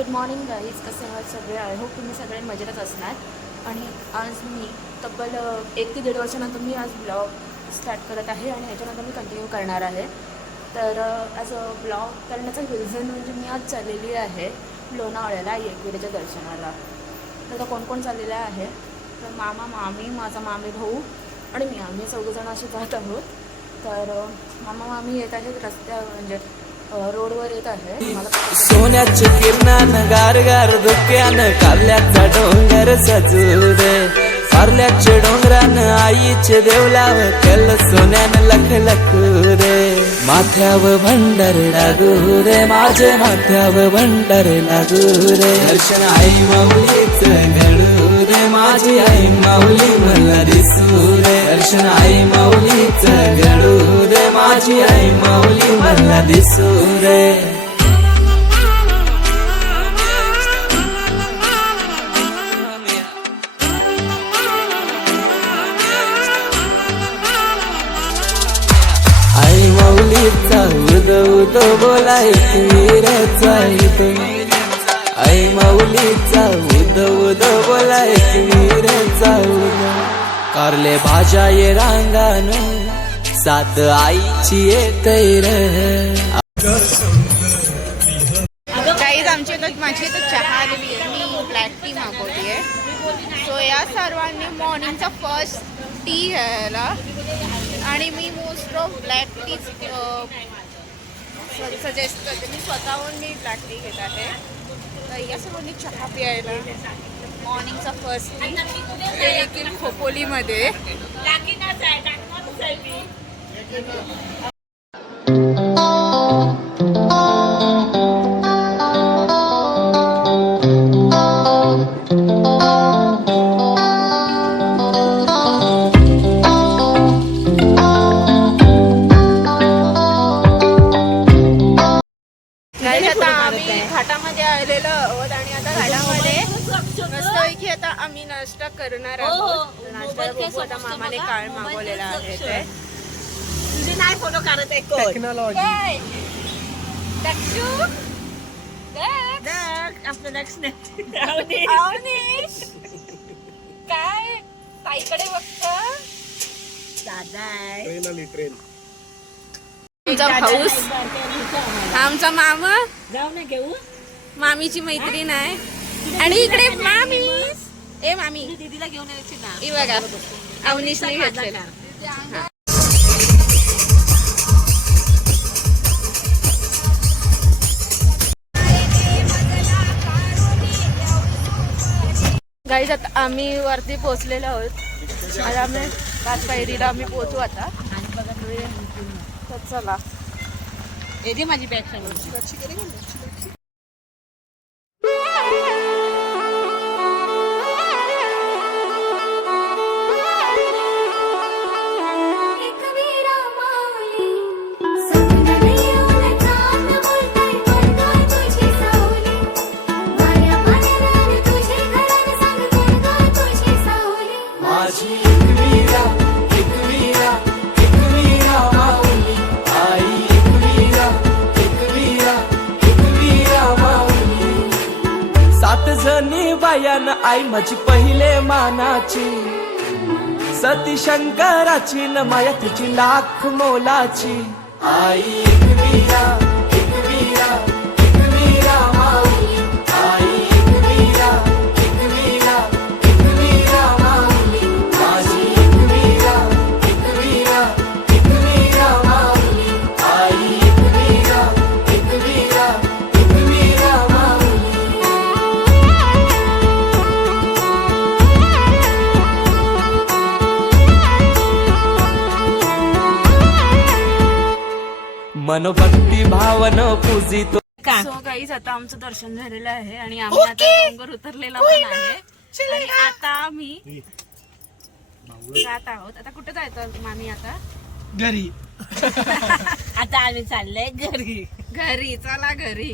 Good morning guys, कसे आहात सगळे? आय होप तुम्ही सगळे मजेतच असणार. आणि आज मी तब्बल 1 ते 1.5 वर्षानंतर मी आज ब्लॉग स्टार्ट करत आहे आणि ह्याच्यानंतर मी कंटिन्यू करणार आहे. तर आज ब्लॉग करण्याचं रिझन म्हणजे मी आज चाललेली आहे लोणावळ्याला एकविरेच्या दर्शनाला. तर कोण कोण चाललेलं आहे तर मामा, मामी, माझा मामे भाऊ आणि मी, आम्ही चौघंजण असे जात आहोत. तर मामा मामी येत आहेत रस्त्या म्हणजे रोडवर येत आहे. सोन्याच्या किरणानं गारगार धुक्यानं काल्याचा डोंगर सजू दे, पार्ल्याच्या डोंगरानं आईचे देवलाव केलं सोन्यानं लख लखू रे. माथ्यावर भंडार लागू रे, माझे माथ्यावर भंडार लागू रे. दर्शन आई माऊलीच घडू रे, माझी आई माऊली मला दिसू रे. दर्शन आई माऊलीच घडू रे, माझी आई माऊली मला दिसू रे. आई माऊलीचा उद उद बोलाय एकविरेचा इथे. आई माऊलीचा उद उद बोलाय एकविरेचा उद. कारले भाज्या ये रांगानो सात आईची येतय रे. गाईज आमची माझी इथं चहा आलेली आहे. मी ब्लॅक टी मागवली आहे. सो या सर्वांनी मॉर्निंगचा फर्स्ट टी घ्यायला आणि मी most of black tea suggest करते. मी स्वतःहून ब्लॅक टी घेत आहे. तर या सर्वांनी चहा प्यायला मॉर्निंगचा फर्स्ट टी ते देखील खोपोलीमध्ये. आता आम्ही घाटामध्ये आलेलो आहोत आणि आता घाटामध्ये मस्तपैकी आता आम्ही नाश्ता करणार आहोत. नाश्ता बघू आता. मामाने काळ मागवलेला आहे ते. तुझी नाही फोटो काढत आहे टेक्नॉलॉजी. आपलं अवनीश काय ताईकडे बघतो दादा. आमचा हाऊस, आमचा मामा, मामीची मैत्रीण आहे. आणि इकडे मामी, ए मामी दीदीला घेऊन यायची ना. ही बघा अवनीशने घेतलेला. गाईज आता आम्ही वरती पोहोचलेलो आहोत. आता आम्ही 5 पायरीला आम्ही पोहोचू आता. तर चला येते माझी बॅग समोर. बायान आई माझी पहिले मानाची, सती शंकराची न माया तिची लाख मोलाची. आई एकवीरा एकवीरा एकवीरा माऊली. आई एकवीरा एकवीरा एकवीरा माऊली. माझी एकवीरा एकवीरा एकवीरा माऊली. आई एकवीरा एकवीरा एकवीरा माऊली. मनोभक्ती भावन पूजितो. सो गाईज आता आमचं दर्शन झालेलं आहे आणि आम्ही आता डोंगर उतरलेला पण आहे. आणि आता आम्ही जात आहोत. आता कुठे जायचं मामी? आता घरी. आता आम्ही चाललोय घरी. घरी. चला घरी.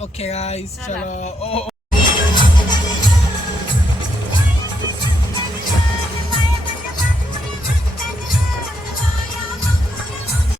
ओके गाईस, चलो.